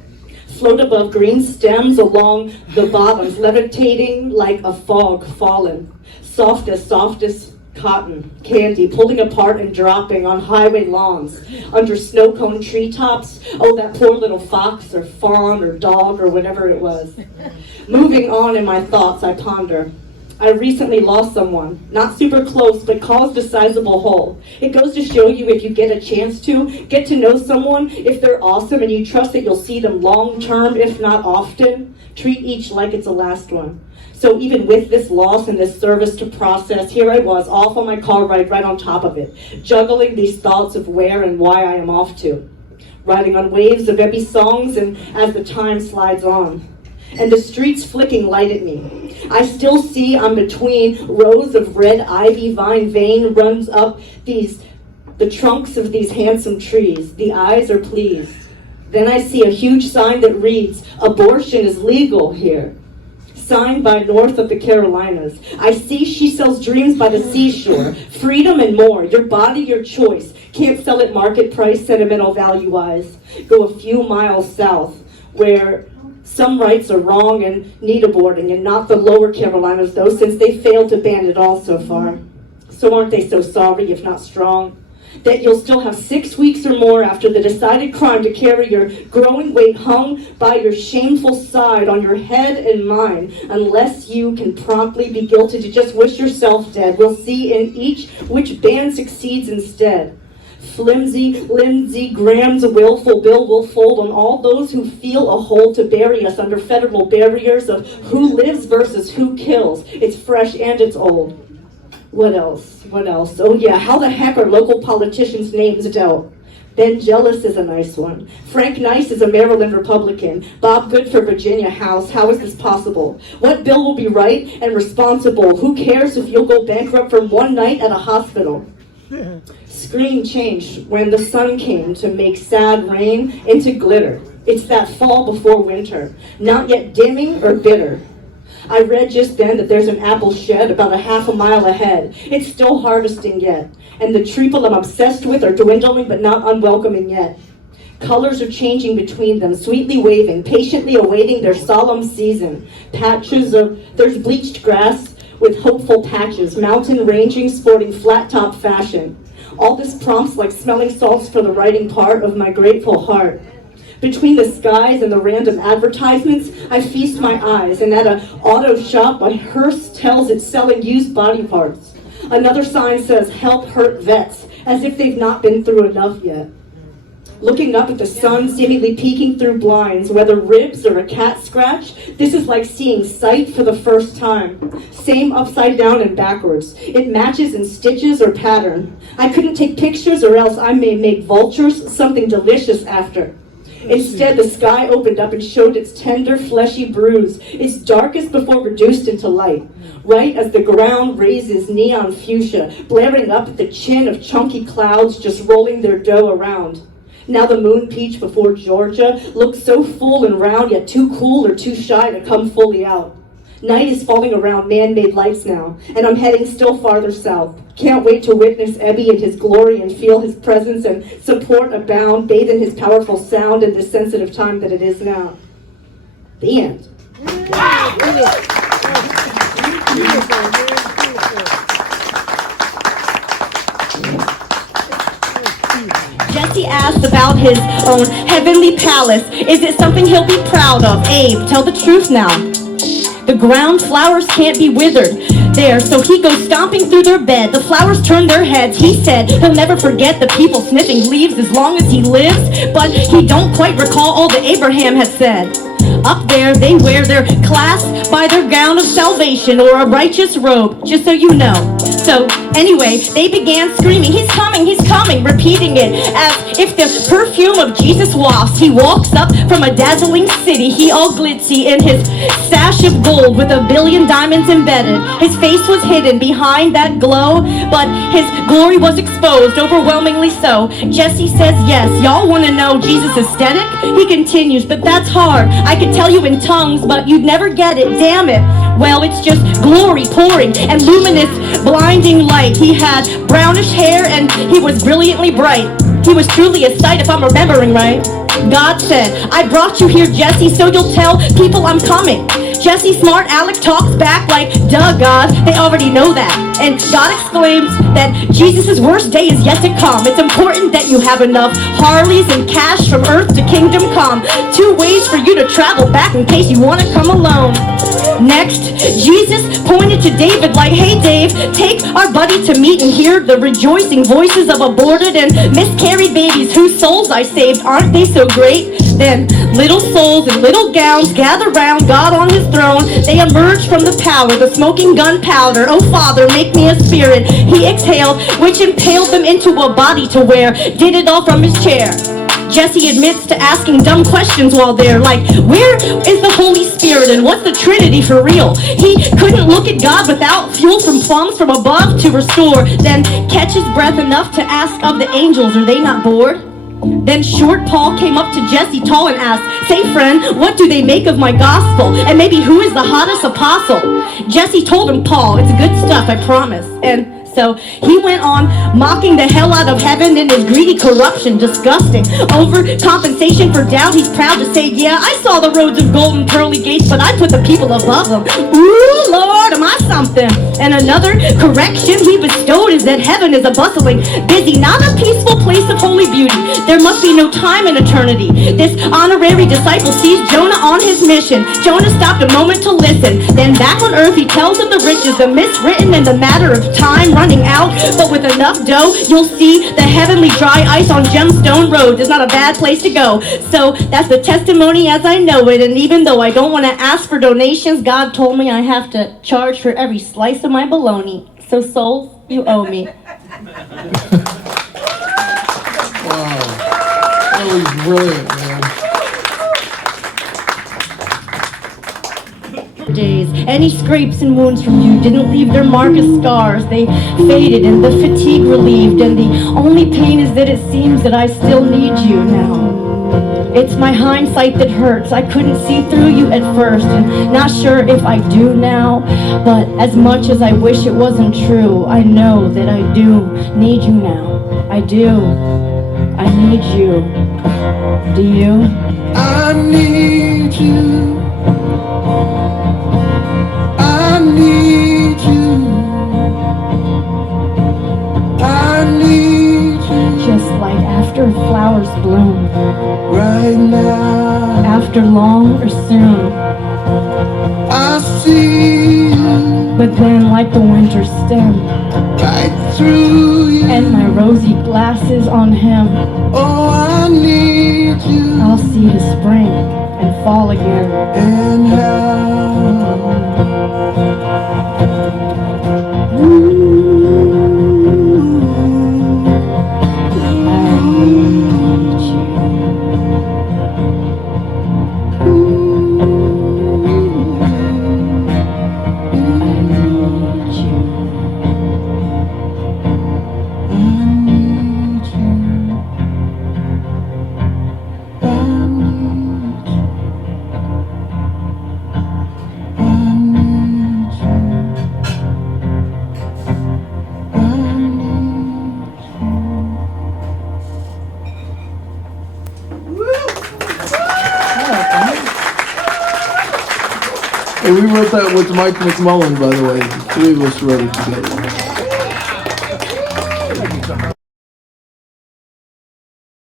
Float above green stems along the bottoms, levitating like a fog fallen. Softest cotton candy pulling apart and dropping on highway lawns, under snow cone treetops. Oh, that poor little fox or fawn or dog or whatever it was. Moving on in my thoughts, I ponder. I recently lost someone, not super close, but caused a sizable hole. It goes to show you, if you get a chance to, get to know someone, if they're awesome and you trust that you'll see them long term, if not often, treat each like it's the last one. So even with this loss and this service to process, here I was, off on my car ride right on top of it, juggling these thoughts of where and why I am off to. Riding on waves of Ebby songs and as the time slides on. And the streets flicking light at me. I still see on between rows of red ivy vine vein runs up the trunks of these handsome trees. The eyes are pleased. Then I see a huge sign that reads, "Abortion is legal here." Signed by North of the Carolinas. I see she sells dreams by the seashore. Freedom and more. Your body, your choice. Can't sell at market price, sentimental value-wise. Go a few miles south, where some rights are wrong and need aborting, and not the lower Carolinas, though, since they failed to ban it all so far. So aren't they so sorry, if not strong? That you'll still have 6 weeks or more after the decided crime to carry your growing weight hung by your shameful side on your head and mine, unless you can promptly be guilty to just wish yourself dead. We'll see in each which band succeeds instead. Flimsy, Lindsey Graham's willful bill will fold on all those who feel a hold to bury us under federal barriers of who lives versus who kills. It's fresh and it's old. What else? Oh yeah, how the heck are local politicians' names dealt? Ben Jealous is a nice one. Frank Nice is a Maryland Republican. Bob Good for Virginia House. How is this possible? What bill will be right and responsible? Who cares if you'll go bankrupt from one night at a hospital? Screen changed when the sun came to make sad rain into glitter. It's that fall before winter, not yet dimming or bitter. I read just then that there's an apple shed about a half a mile ahead. It's still harvesting yet, and the treacle I'm obsessed with are dwindling but not unwelcoming yet. Colors are changing between them, sweetly waving, patiently awaiting their solemn season. There's bleached grass with hopeful patches, mountain ranging, sporting flat top fashion. All this prompts like smelling salts for the writing part of my grateful heart. Between the skies and the random advertisements, I feast my eyes, and at an auto shop, a hearse tells it's selling used body parts. Another sign says, "Help hurt vets," as if they've not been through enough yet. Looking up at the sun seemingly peeking through blinds, whether ribs or a cat scratch, this is like seeing sight for the first time. Same upside down and backwards. It matches in stitches or pattern. I couldn't take pictures or else I may make vultures something delicious after. Instead, the sky opened up and showed its tender, fleshy bruise, its darkest before reduced into light. Right as the ground raises neon fuchsia, blaring up at the chin of chunky clouds just rolling their dough around. Now the moon peach before Georgia looks so full and round, yet too cool or too shy to come fully out. Night is falling around man-made lights now, and I'm heading still farther south. Can't wait to witness Ebby in his glory and feel his presence and support abound, bathe in his powerful sound in this sensitive time that it is now. The end. Jesse asked about his own heavenly palace. Is it something he'll be proud of? Abe, tell the truth now. The ground flowers can't be withered there, so he goes stomping through their bed. The flowers turn their heads. He said he'll never forget the people sniffing leaves as long as he lives, but he don't quite recall all that Abraham had said. Up there, they wear their clasp by their gown of salvation or a righteous robe, just so you know. So anyway, they began screaming, he's coming, repeating it as if the perfume of Jesus wafts. He walks up from a dazzling city, he all glitzy in his sash of gold with 1 billion diamonds embedded. His face was hidden behind that glow, but his glory was exposed, overwhelmingly so. Jesse says yes, y'all want to know Jesus' aesthetic? He continues, but that's hard. I could tell you in tongues, but you'd never get it, damn it. Well, it's just glory pouring and luminous, blinding light. He had brownish hair and he was brilliantly bright. He was truly a sight if I'm remembering right. God said, I brought you here, Jesse, so you'll tell people I'm coming. Jesse Smart Alec talks back like, duh, God, they already know that. And God exclaims that Jesus' worst day is yet to come. It's important that you have enough Harleys and cash from earth to kingdom come. 2 ways for you to travel back in case you want to come alone. Next, Jesus pointed to David like, hey Dave, take our buddy to meet and hear the rejoicing voices of aborted and miscarried babies whose souls I saved. Aren't they so great? Then little souls in little gowns gather round God on his throne. They emerge from the power, the smoking gunpowder. Oh Father, make me a spirit. He exhaled, which impaled them into a body to wear. Did it all from his chair. Jesse admits to asking dumb questions while there, like, where is the Holy Spirit and what's the Trinity for real? He couldn't look at God without fuel from plums from above to restore, then catch his breath enough to ask of the angels, are they not bored? Then short Paul came up to Jesse tall and asked, say friend, what do they make of my gospel? And maybe who is the hottest apostle? Jesse told him, Paul, it's good stuff, I promise. And so he went on mocking the hell out of heaven in his greedy corruption, disgusting. Over compensation for doubt, he's proud to say, yeah, I saw the roads of gold and pearly gates, but I put the people above them. Ooh, Lord, am I something? And another correction he bestowed is that heaven is a bustling, busy, not a peaceful place of holy beauty. There must be no time in eternity. This honorary disciple sees Jonah on his mission. Jonah stopped a moment to listen. Then back on earth, he tells of the riches, the miswritten in the matter of time running out, but with enough dough, you'll see the heavenly dry ice on gemstone roads is not a bad place to go. So that's the testimony as I know it, and even though I don't want to ask for donations, God told me I have to charge for every slice of my bologna. So souls, you owe me. Wow. That was brilliant, man. Days. Any scrapes and wounds from you didn't leave their mark as scars. They faded and the fatigue relieved, and the only pain is that it seems that I still need you now. It's my hindsight that hurts. I couldn't see through you at first, and not sure if I do now, but as much as I wish it wasn't true, I know that I do need you now. I do. I need you. Do you? I need you. I need you. I need you. Just like after flowers bloom, Right now. after long or soon, I see you. but then like the winter stem, Right through you. and my rosy glasses on him. Oh, I need you. I'll see his spring and fall again. And how Hey, we wrote that with Mike McMullen, by the way. The three of us wrote it together.